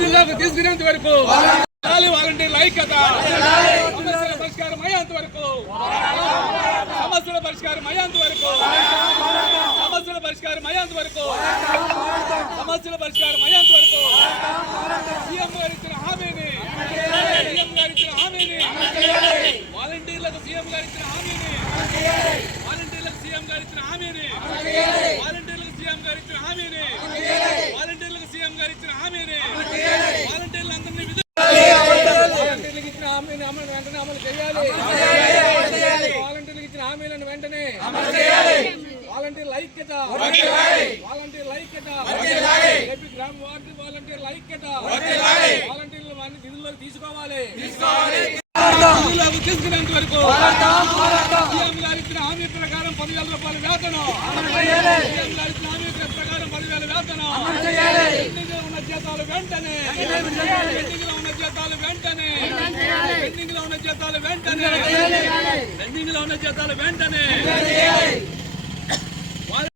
విధుల్లోకి తీసుకునేంత వరకు వాలంటీర్ల ఐక్యత, సమస్యల పరిష్కారం అయ్యేంత వరకు, సమస్యల పరిష్కారం అయ్యేంత వరకు, సమస్యల పరిష్కారం అయ్యేంత వరకు, సమస్యల పరిష్కారం అయ్యేంత వరకు సీఎం గారు ఇచ్చిన హామీని, సీఎం గారు ఇచ్చిన హామీని, వాలంటీర్లకు సీఎం గారు ఇచ్చిన హామీని, వాలంటీర్లకు సీఎం గారు ఇచ్చిన హామీని, వాలంటీర్లకు సీఎం గారు ఇచ్చిన హామీని, వాలంటీర్లకు సీఎం గారు ఇచ్చిన హామీని, వాలంటీర్లందరినీ వాలంటీర్లకు ఇచ్చిన హామీని వెంటనే అమలు చేయాలి. వాలంటీర్లకు ఇచ్చిన హామీలను వెంటనే వాలంటీర్ల ఐక్యత, వాలంటీర్ల ఐక్యత, ఏపీ గ్రామ వార్డు వాలంటీర్ల ఐక్యత, వాలంటీర్లు విధుల్లోకి తీసుకోవాలి. తీసుకునేంత వరకు సీఎం గారు ఇచ్చిన హామీ ప్రకారం 10,000 రూపాయల వేతనం, సీఎం గారు ఇచ్చిన హామీ ప్రకారం 10,000 వేతనం, పెండింగ్ ఉన్న జీతాలు వెంటనే, పెండింగ్ లో ఉన్న జీతాలు వెంటనే, పెండింగ్ లో ఉన్న జీతాలు వెంటనే, పెండింగ్ లో ఉన్న జీతాలు వెంటనే,